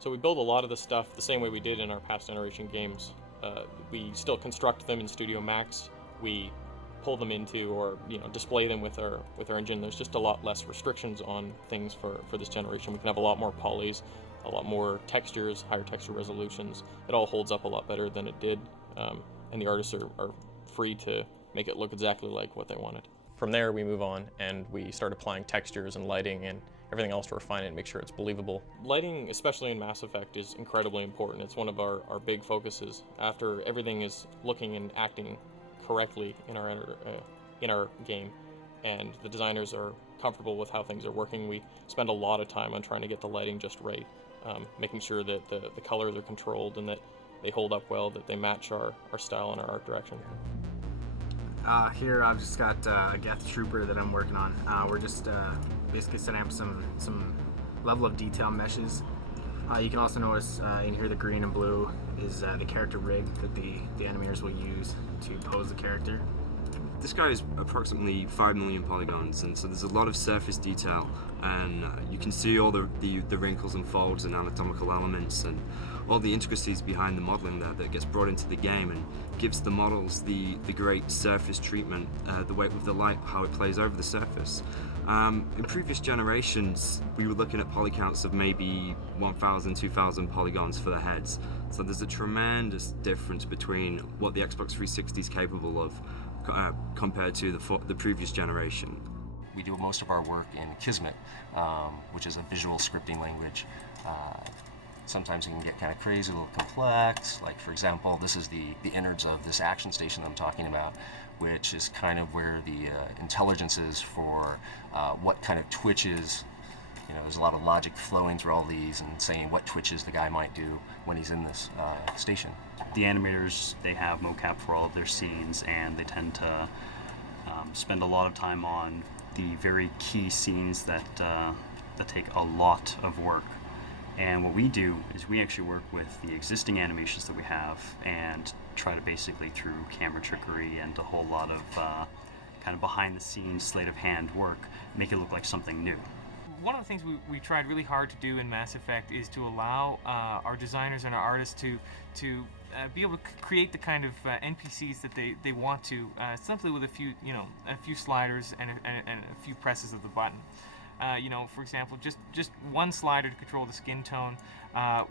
So we build a lot of the stuff the same way we did in our past generation games. We still construct them in Studio Max. We pull them into or display them with our engine. There's just a lot less restrictions on things for this generation. We can have a lot more polys, a lot more textures, higher texture resolutions. It all holds up a lot better than it did, and the artists are free to make it look exactly like what they wanted. From there we move on and we start applying textures and lighting and everything else to refine it and make sure it's believable. Lighting, especially in Mass Effect, is incredibly important. It's one of our big focuses. After everything is looking and acting correctly in our game, and the designers are comfortable with how things are working, we spend a lot of time on trying to get the lighting just right, making sure that the colors are controlled and that they hold up well, that they match our style and our art direction. Here I've just got a Geth Trooper that I'm working on. We're just basically setting up some level of detail meshes. You can also notice in here the green and blue is the character rig that the animators will use to pose the character. This guy is approximately 5 million polygons, and so there's a lot of surface detail, and you can see all the wrinkles and folds and anatomical elements and all the intricacies behind the modeling there that gets brought into the game and gives the models the great surface treatment, the way with the light, how it plays over the surface. In previous generations, we were looking at poly counts of maybe 1,000, 2,000 polygons for the heads. So there's a tremendous difference between what the Xbox 360 is capable of compared to the previous generation. We do most of our work in Kismet, which is a visual scripting language. Sometimes it can get kind of crazy, a little complex. Like, for example, this is the innards of this action station I'm talking about, which is kind of where the intelligence is for what kind of twitches. There's a lot of logic flowing through all these and saying what twitches the guy might do when he's in this station. The animators, they have mocap for all of their scenes, and they tend to spend a lot of time on the very key scenes that take a lot of work. And what we do is we actually work with the existing animations that we have and try to basically, through camera trickery and a whole lot of kind of behind the scenes sleight of hand work, make it look like something new. One of the things we tried really hard to do in Mass Effect is to allow our designers and our artists to be able to create the kind of NPCs that they want to, simply with a few sliders and a few presses of the button. For example, just one slider to control the skin tone.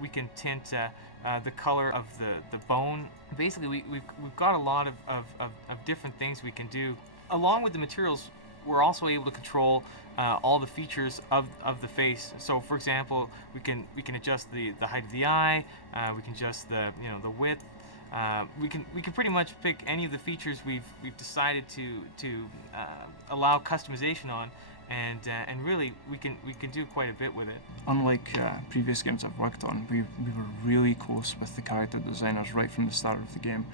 We can tint the color of the bone. Basically, we've got a lot of different things we can do. Along with the materials, we're also able to control all the features of the face. So, for example, we can adjust the height of the eye. We can adjust the width. We can pretty much pick any of the features we've decided to allow customization on, and really we can do quite a bit with it. Unlike previous games I've worked on, we were really close with the character designers right from the start of the game.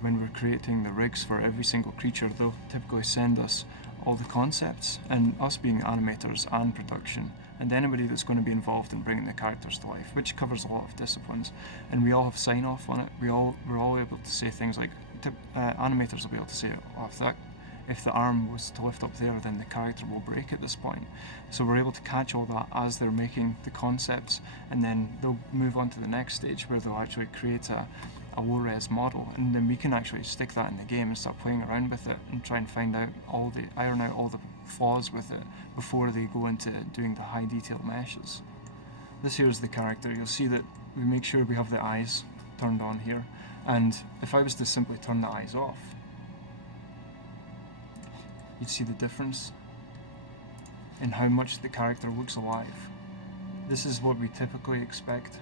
When we're creating the rigs for every single creature, they'll typically send us all the concepts, and us being animators and production, and anybody that's going to be involved in bringing the characters to life, which covers a lot of disciplines, and we all have sign off on it. We're all able to say things like, animators will be able to say, if the arm was to lift up there, then the character will break at this point. So we're able to catch all that as they're making the concepts, and then they'll move on to the next stage where they'll actually create a low-res model, and then we can actually stick that in the game and start playing around with it and try and iron out all the flaws with it before they go into doing the high detail meshes. This here is the character. You'll see that we make sure we have the eyes turned on here, and if I was to simply turn the eyes off, you'd see the difference in how much the character looks alive. This is what we typically expect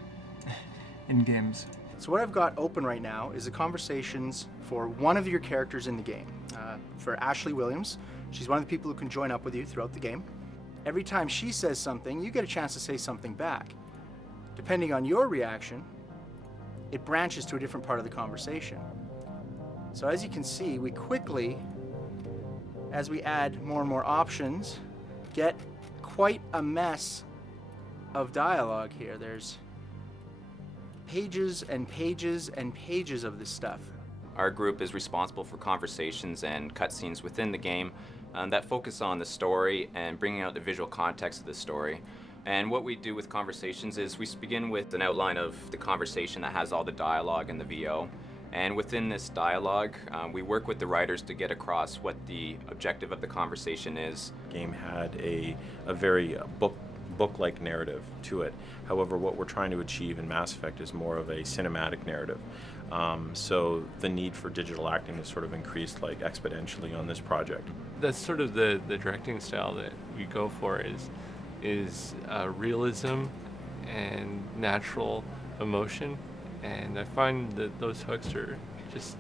in games. So what I've got open right now is the conversations for one of your characters in the game. For Ashley Williams, she's one of the people who can join up with you throughout the game. Every time she says something, you get a chance to say something back. Depending on your reaction, it branches to a different part of the conversation. So as you can see, we quickly, as we add more and more options, get quite a mess of dialogue here. There's pages and pages and pages of this stuff. Our group is responsible for conversations and cutscenes within the game that focus on the story and bringing out the visual context of the story. And what we do with conversations is we begin with an outline of the conversation that has all the dialogue in the VO. And within this dialogue, we work with the writers to get across what the objective of the conversation is. The game had a very book-like narrative to it. However, what we're trying to achieve in Mass Effect is more of a cinematic narrative. So the need for digital acting has sort of increased like exponentially on this project. That's sort of the directing style that we go for is realism and natural emotion. And I find that those hooks are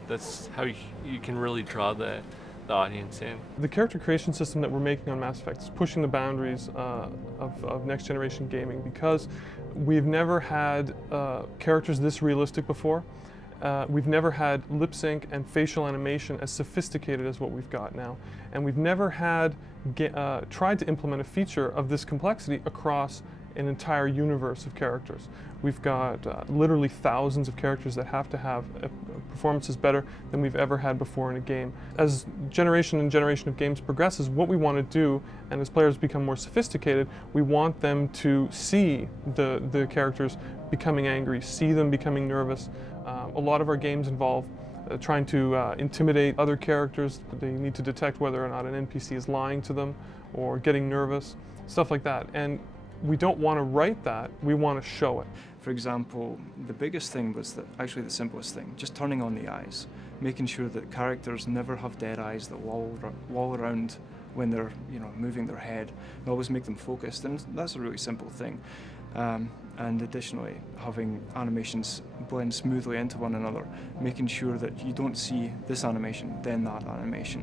that's how you can really draw the audience in. The character creation system that we're making on Mass Effect is pushing the boundaries of next generation gaming, because we've never had characters this realistic before. We've never had lip sync and facial animation as sophisticated as what we've got now. And we've never had tried to implement a feature of this complexity across an entire universe of characters. We've got literally thousands of characters that have to have performances better than we've ever had before in a game. As generation and generation of games progresses, what we want to do, and as players become more sophisticated, we want them to see the characters becoming angry, see them becoming nervous. A lot of our games involve trying to intimidate other characters. They need to detect whether or not an NPC is lying to them or getting nervous, stuff like that. And we don't want to write that, we want to show it. For example, the biggest thing was actually the simplest thing, just turning on the eyes, making sure that characters never have dead eyes that wall around when they're moving their head, and always make them focused, and that's a really simple thing. And additionally, having animations blend smoothly into one another, making sure that you don't see this animation, then that animation.